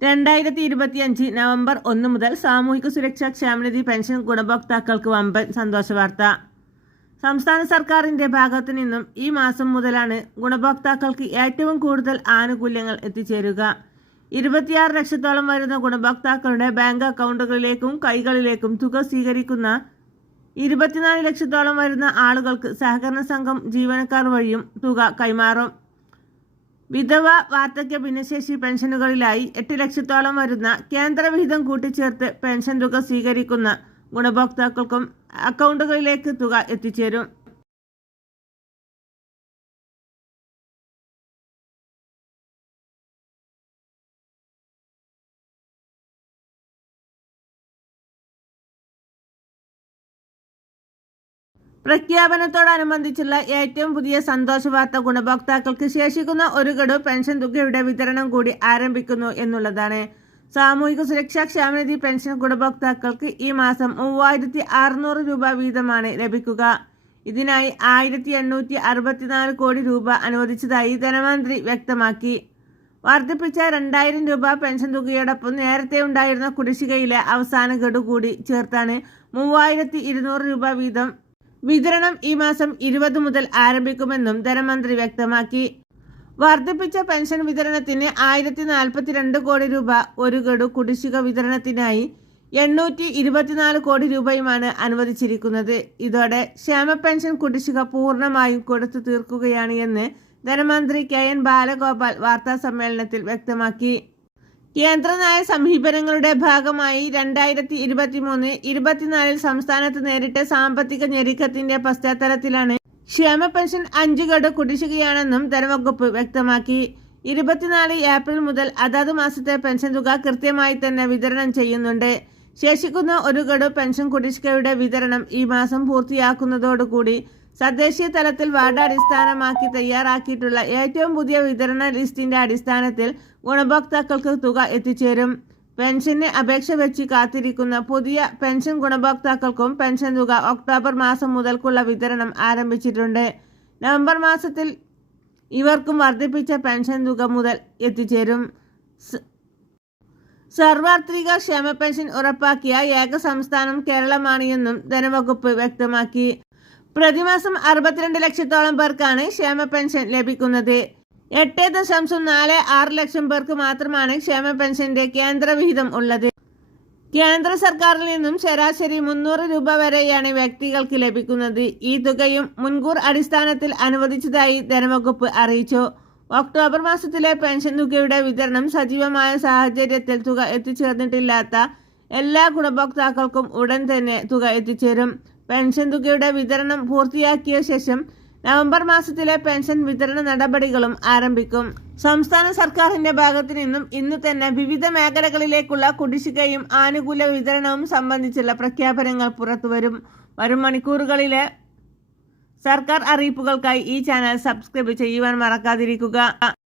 രണ്ടായിരത്തി ഇരുപത്തിയഞ്ച് നവംബർ ഒന്ന് മുതൽ സാമൂഹിക സുരക്ഷാ ക്ഷേമനിധി പെൻഷൻ ഗുണഭോക്താക്കൾക്ക് വമ്പൻ സന്തോഷ വാർത്ത. സംസ്ഥാന സർക്കാരിന്റെ ഭാഗത്തു നിന്നും ഈ മാസം മുതലാണ് ഗുണഭോക്താക്കൾക്ക് ഏറ്റവും കൂടുതൽ ആനുകൂല്യങ്ങൾ എത്തിച്ചേരുക. ഇരുപത്തിയാറ് ലക്ഷത്തോളം വരുന്ന ഗുണഭോക്താക്കളുടെ ബാങ്ക് അക്കൗണ്ടുകളിലേക്കും കൈകളിലേക്കും തുക സ്വീകരിക്കുന്ന ഇരുപത്തിനാല് ലക്ഷത്തോളം വരുന്ന ആളുകൾക്ക് സഹകരണ സംഘം ജീവനക്കാർ വഴിയും തുക കൈമാറും. വിധവ വാർദ്ധക്യ ഭിന്നശേഷി പെൻഷനുകളിലായി എട്ട് ലക്ഷത്തോളം വരുന്ന കേന്ദ്രവിഹിതം കൂട്ടിച്ചേർത്ത് പെൻഷൻ തുക സ്വീകരിക്കുന്ന ഗുണഭോക്താക്കൾക്കും അക്കൗണ്ടുകളിലേക്ക് തുക എത്തിച്ചേരും. പ്രഖ്യാപനത്തോടനുബന്ധിച്ചുള്ള ഏറ്റവും പുതിയ സന്തോഷ വാർത്ത ഗുണഭോക്താക്കൾക്ക് ശേഷിക്കുന്ന ഒരു ഗഡു പെൻഷൻ തുകയുടെ വിതരണം കൂടി ആരംഭിക്കുന്നു എന്നുള്ളതാണ്. സാമൂഹിക സുരക്ഷാ ക്ഷേമനിധി പെൻഷൻ ഗുണഭോക്താക്കൾക്ക് ഈ മാസം മൂവായിരത്തി അറുന്നൂറ് രൂപ വീതമാണ് ലഭിക്കുക. ഇതിനായി ആയിരത്തി എണ്ണൂറ്റി അറുപത്തിനാല് കോടി രൂപ അനുവദിച്ചതായി ധനമന്ത്രി വ്യക്തമാക്കി. വർദ്ധിപ്പിച്ച രണ്ടായിരം രൂപ പെൻഷൻ തുകയോടൊപ്പം നേരത്തെ ഉണ്ടായിരുന്ന കുടിശ്ശികയിലെ അവസാന ഗഡു കൂടി ചേർത്താണ് മൂവായിരത്തി രൂപ വീതം വിതരണം ഈ മാസം ഇരുപത് മുതൽ ആരംഭിക്കുമെന്നും ധനമന്ത്രി വ്യക്തമാക്കി. വർദ്ധിപ്പിച്ച പെൻഷൻ വിതരണത്തിന് ആയിരത്തി നാൽപ്പത്തിരണ്ട് കോടി രൂപ ഒരു ഗഡു കുടിശ്ശിക വിതരണത്തിനായി എണ്ണൂറ്റി ഇരുപത്തിനാല് കോടി രൂപയുമാണ് അനുവദിച്ചിരിക്കുന്നത്. ഇതോടെ ക്ഷേമ പെൻഷൻ കുടിശ്ശിക പൂർണമായും കൊടുത്തു തീർക്കുകയാണ് എന്ന് ധനമന്ത്രി കെ എൻ ബാലഗോപാൽ വാർത്താ സമ്മേളനത്തിൽ വ്യക്തമാക്കി. കേന്ദ്ര നയ സമീപനങ്ങളുടെ ഭാഗമായി രണ്ടായിരത്തി ഇരുപത്തി മൂന്ന് ഇരുപത്തിനാലിൽ സംസ്ഥാനത്ത് നേരിട്ട സാമ്പത്തിക ഞെരുക്കത്തിന്റെ പശ്ചാത്തലത്തിലാണ് ക്ഷേമ പെൻഷൻ അഞ്ചു ഗഡു കുടിശ്ശികയാണെന്നും ധനവകുപ്പ് വ്യക്തമാക്കി. ഇരുപത്തിനാല് ഏപ്രിൽ മുതൽ അതാത് മാസത്തെ പെൻഷൻ തുക കൃത്യമായി തന്നെ വിതരണം ചെയ്യുന്നുണ്ട്. ശേഷിക്കുന്ന ഒരു ഗഡു പെൻഷൻ കുടിശ്ശികയുടെ വിതരണം ഈ മാസം പൂർത്തിയാക്കുന്നതോടുകൂടി തദ്ദേശീയ തലത്തിൽ വാർഡ് അടിസ്ഥാനമാക്കി തയ്യാറാക്കിയിട്ടുള്ള ഏറ്റവും പുതിയ വിതരണ ലിസ്റ്റിന്റെ അടിസ്ഥാനത്തിൽ ഗുണഭോക്താക്കൾക്ക് തുക എത്തിച്ചേരും. പെൻഷന് അപേക്ഷ വെച്ച് കാത്തിരിക്കുന്ന പുതിയ പെൻഷൻ ഗുണഭോക്താക്കൾക്കും പെൻഷൻ തുക ഒക്ടോബർ മാസം മുതൽക്കുള്ള വിതരണം ആരംഭിച്ചിട്ടുണ്ട്. നവംബർ മാസത്തിൽ ഇവർക്കും വർദ്ധിപ്പിച്ച പെൻഷൻ തുക മുതൽ എത്തിച്ചേരും. സർവാത്രിക ക്ഷേമ പെൻഷൻ ഉറപ്പാക്കിയ ഏക സംസ്ഥാനം കേരളമാണ് ധനവകുപ്പ് വ്യക്തമാക്കി. പ്രതിമാസം അറുപത്തിരണ്ട് ലക്ഷത്തോളം പേർക്കാണ് ക്ഷേമ പെൻഷൻ ലഭിക്കുന്നത്. എട്ട് ദശാംശം നാല് ആറ് ലക്ഷം പേർക്ക് മാത്രമാണ് ക്ഷേമ പെൻഷന്റെ കേന്ദ്രവിഹിതം ഉള്ളത്. കേന്ദ്ര സർക്കാരിൽ നിന്നും ശരാശരി മുന്നൂറ് രൂപ വരെയാണ് വ്യക്തികൾക്ക് ലഭിക്കുന്നത്. ഈ തുകയും മുൻകൂർ അടിസ്ഥാനത്തിൽ അനുവദിച്ചതായി ധനവകുപ്പ് അറിയിച്ചു. ഒക്ടോബർ മാസത്തിലെ പെൻഷൻ തുകയുടെ വിതരണം സജീവമായ സാഹചര്യത്തിൽ തുക എത്തിച്ചേർന്നിട്ടില്ലാത്ത എല്ലാ ഗുണഭോക്താക്കൾക്കും ഉടൻ തന്നെ തുക എത്തിച്ചേരും. പെൻഷൻ തുകയുടെ വിതരണം പൂർത്തിയാക്കിയ ശേഷം നവംബർ മാസത്തിലെ പെൻഷൻ വിതരണ നടപടികളും ആരംഭിക്കും. സംസ്ഥാന സർക്കാരിന്റെ ഭാഗത്തു നിന്നും ഇന്ന് തന്നെ വിവിധ മേഖലകളിലേക്കുള്ള കുടിശ്ശികയും ആനുകൂല വിതരണവും സംബന്ധിച്ചുള്ള പ്രഖ്യാപനങ്ങൾ പുറത്തുവരും. വരും മണിക്കൂറുകളിലെ സർക്കാർ അറിയിപ്പുകൾക്കായി ഈ ചാനൽ സബ്സ്ക്രൈബ് ചെയ്യുവാൻ മറക്കാതിരിക്കുക.